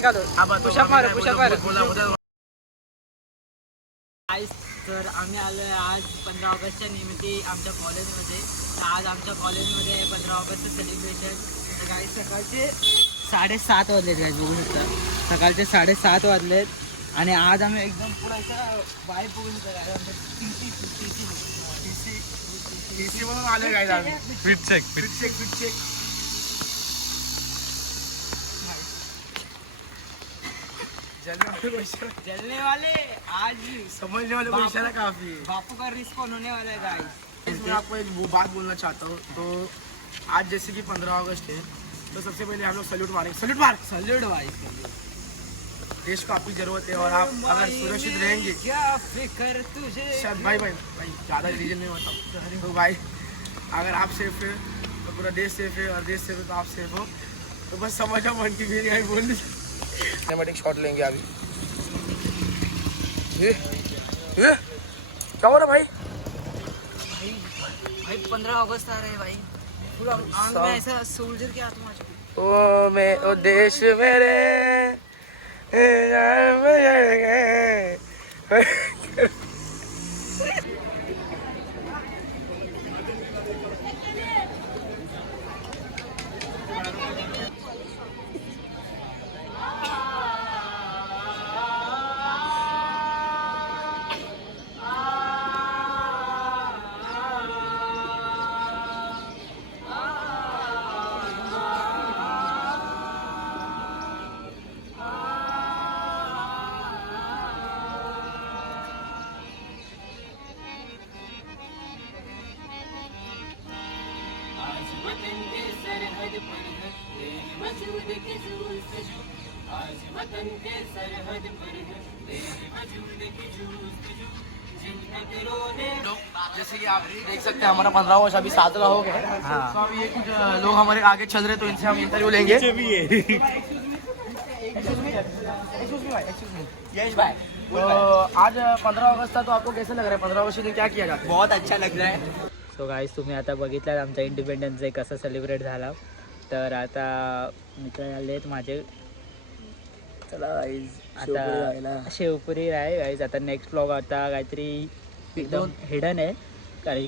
निकालो पुशअप मारो पुशअप मारो तर आम्ही आलो आहे आज 15 ऑगस्टच्या निमित्ती आमच्या कॉलेजमध्ये. तर आज आमच्या कॉलेजमध्ये आहे 15 ऑगस्टचं सेलिब्रेशन. तर काही सकाळचे 7:30 वाजलेत काय बघू शकता. सकाळचे 7:30 वाजलेत आणि आज आम्ही एकदम पुरायचा बाय बघून टीसी म्हणून आले काय आम्ही फिट चेक जलने वाले आज समझने वाले को इशारा काफी है. बापू का रिस्पॉन्स होने वाला है गाइस. मैं आपको एक वो बात बोलना चाहता हूँ. तो आज जैसे कि 15 अगस्त है तो सबसे पहले हम लोग सल्यूट मारेंगे. सल्यूट मार. सल्यूट भाई. देश को आपकी जरूरत है और आप अगर सुरक्षित रहेंगे क्या फिक्र तुझे. शायद भाई ज़्यादा रिलीजन नहीं बताओ तो भाई अगर आप सेफ है तो पूरा देश सेफ है और देश सेफ है तो आप सेफ हो. तो बस समझो मन की मेरी आई बोल सिनेमैटिक शॉट लेंगे अभी. ये क्या हो रहा भाई. भाई 15 अगस्त आ रहे हैं भाई. पूरा आंग में ऐसा सोल्जर की आत्मा. ओ मैं ओ देश मेरे जैसे कि आप देख सकते हैं हमारा 15 वर्ष अभी साजरा हो गया. तो अभी ये कुछ लोग हमारे आगे चल रहे तो इनसे हम इंटरव्यू लेंगे. यश भाई तो आज 15 अगस्त था तो आपको कैसे लग रहा है. 15 अगस्त दिन क्या किया जाता है. बहुत अच्छा लग रहा है. सो गाईज तुम्ही आता बघितलात आमचा इंडिपेंडन्स डे कसा सेलिब्रेट झाला. तर आता मित्र आले आहेत माझे. चला गाइस आता शेवपुरी आहे गाईज. आता नेक्स्ट ब्लॉग आता काहीतरी एकदम हिडन आहे कारण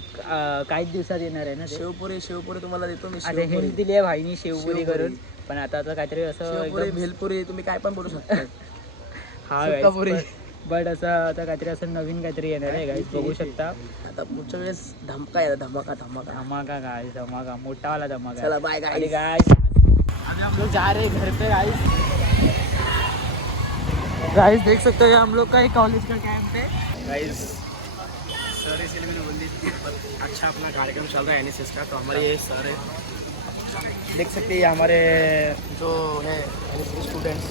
काहीच दिवसात येणार आहे ना. शेवपुरी तुम्हाला देतो मी. आता हिंट दिली आहे भाईनी शेवपुरी करून. पण आता काहीतरी असं एकदम भेलपुरी तुम्ही काय पण बोलू शकता. हा गाईज बट असं आता काहीतरी असं नवीन काहीतरी येणार आहे गाईज बघू शकता. आता पुढच्या वेळेस धमका आहे. धमाका गाईज धमाका मोठावाला धमाका. चला बाय आणि गाईज हम लोग जा रहे घर पे गाइस देख सकते हो हम लोग का कॉलेज का कैंप है गाइस. सर इसलिए मैंने बोल दी अच्छा अपना कार्यक्रम चल रहा है एनएसएस का. तो हमारे ये सर है देख सकते हैं हमारे जो है एनएसएस स्टूडेंट्स.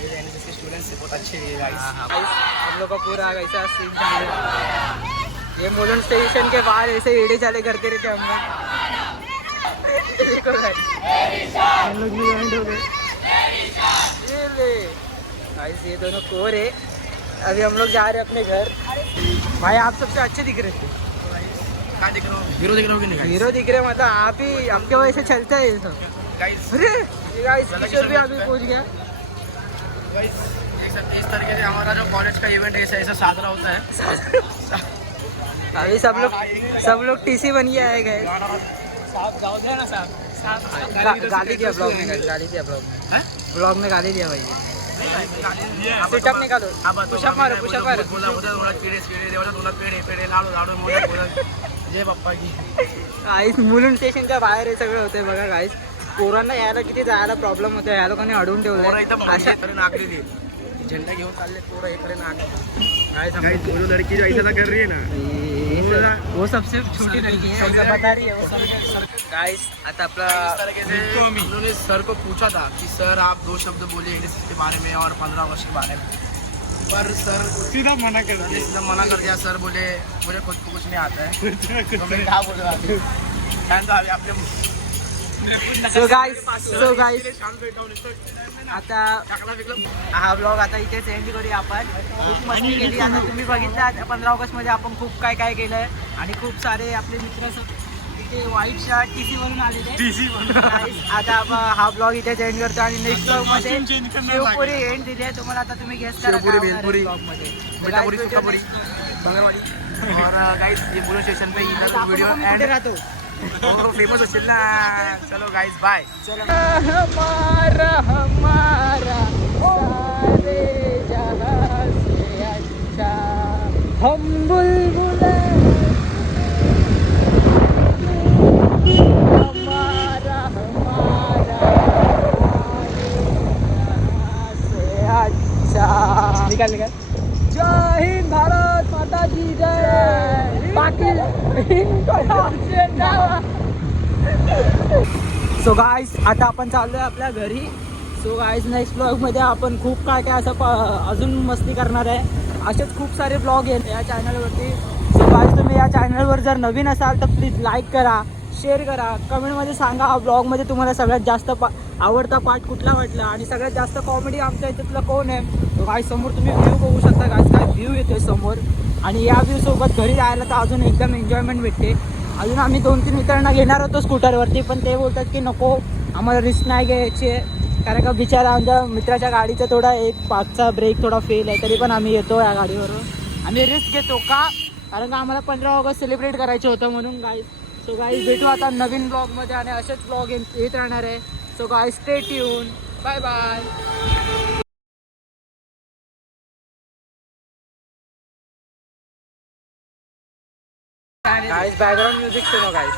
ये एनएसएस के स्टूडेंट्स बहुत अच्छे हैं गाइस. हम लोग का पूरा ऐसा सीन ये मुलुंड स्टेशन के बाहर ऐसे एड़े चाले करते रहते हम लोग भी ज्वाइन हो गए. ये दोनों कोर है. अभी हम लोग जा रहे हैं अपने घर. भाई आप सबसे अच्छे दिख रहे थे. क्या दिख रहा हो. हीरो दिख रहे हो कि नहीं. हीरो दिख रहे मतलब आप ही आपके वजह से चलता है ये सब. गाइस अरे गाइस किशोर भी अभी पहुंच गया. गाइस देख सकते हैं इस तरीके से हमारा जो कॉलेज का इवेंट है ऐसा साजरा होता है. अभी सब लोग टीसी बन गया है गए. गाली दिया ब्लॉग में. ब्लॉग में गाली दिया भाई. पुशअप निकालो पुशअप मारो पुशअप मारो. जय बाप्पा की. गाईस मुलुंड स्टेशनच्या बाहेर हे सगळं होतंय बघा गाईस. पोरांना यायला किती जायला प्रॉब्लेम होतो. या लोकांनी अडवून ठेवलं अशा नागलेली झंडा घेऊन चालले पोरं इकडे नाग. दोनों लड़की जो ऐसा कर रही है ना वो सबसे छोटी लड़की है ऐसा बता रही है वो. गाइस आता आपला उन्होंने सर को पूछा था कि सर आप 2 शब्द बोलिए एनएसएस के बारे में और 15 अगस्त के बारे में. पर सर सीधा मना कर दिया. सर बोले मुझे खुद को कुछ नहीं आता है. तो मैं क्या बोल रहा हूँ आपने. सो गाइस आता हा ब्लॉग आता इथेच एंड करूया आपण. खूप मस्ती केली. आता तुम्ही बघितला 15 ऑगस्ट मध्ये आपण खूप काय केलंय आणि खूप सारे आपले मित्र ते व्हाईट शर्ट TC वरून आलेले Guys, आता आपण हा ब्लॉग इथे एंड करतो आणि नेक्स्ट ब्लॉग मध्ये शिवपुरी एंड दिली आहे तुम्हाला. आता तुम्ही गेस करा शिवपुरी, काय होणार आहे भेलपुरी, vlog मध्ये. मिठापुरी, Guys, सुखापुरी, बंगरवाडी और गाइस ये बुलो स्टेशन पे आपण वीडियो कुठे एंड राहतो और फेमस होशील ना. चलो गाइस बाय. हमारा हमारा सारे जहां से अच्छा हम बुलबुल हमारा हमारा से अच्छा. निकाल निकाल. जय हिंद भारत माता की जय. सो गाईज आता आपण चाललोय आपल्या घरी. सो गाईज नेक्स्ट ब्लॉगमध्ये आपण खूप काय काय असं अजून मस्ती करणार आहे. असेच खूप सारे ब्लॉग आहेत या चॅनलवरती. सो गाईज तुम्ही या चॅनलवर जर नवीन असाल तर प्लीज लाईक करा, शेअर करा, कमेंटमध्ये सांगा हा ब्लॉगमध्ये तुम्हाला सगळ्यात जास्त आवडता पार्ट कुठला वाटला आणि सगळ्यात जास्त कॉमेडी आमच्या याच्यातलं कोण आहे. तो गाईज समोर तुम्ही व्ह्यू बघू शकता. गाईज काय व्ह्यू येतोय समोर आणि या व्ह्यूसोबत घरी जायला तर अजून एकदम एन्जॉयमेंट भेटते. अजून आम्ही 2-3 मित्रांना घेणार होतो स्कूटरवरती पण ते बोलतात की नको आम्हाला रिस्क नाही घ्यायची आहे कारण का बिचारा आमच्या मित्राच्या गाडीचा थोडा एक पाचचा ब्रेक थोडा फेल आहे तरी पण आम्ही येतो या गाडीवरून. आम्ही रिस्क घेतो का कारण का आम्हाला 15 ऑगस्ट सेलिब्रेट करायचं होतं म्हणून गाईज. सो गाईज भेटू आता नवीन ब्लॉगमध्ये आणि असेच ब्लॉग येत राहणार आहे. So guys stay tuned. Bye bye. Guys background music सुनो गाइस.